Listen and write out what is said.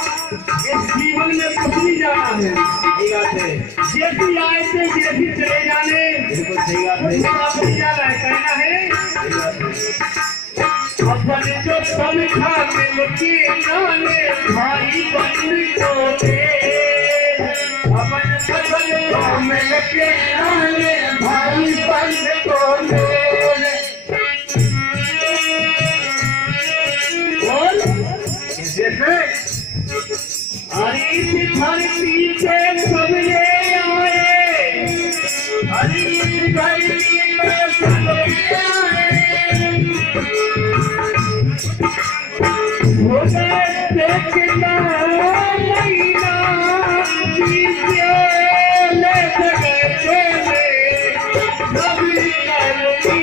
जीवन में कुछ नहीं जाना है। सही बात है। जैसी आए थे जैसी चले जाने, बिल्कुल सही बात है। नहीं जाना है, कहना है अपने जो कम खाते मुझे जाने भाई बंदी को दे, अपने सजन को मिलके जाने भाई बंद को दे। और जैसे हरी धरती पे सबले आए, हरी धरती पे सबले आए, मुझे देखना महीना पीछे ले गए, सभी करती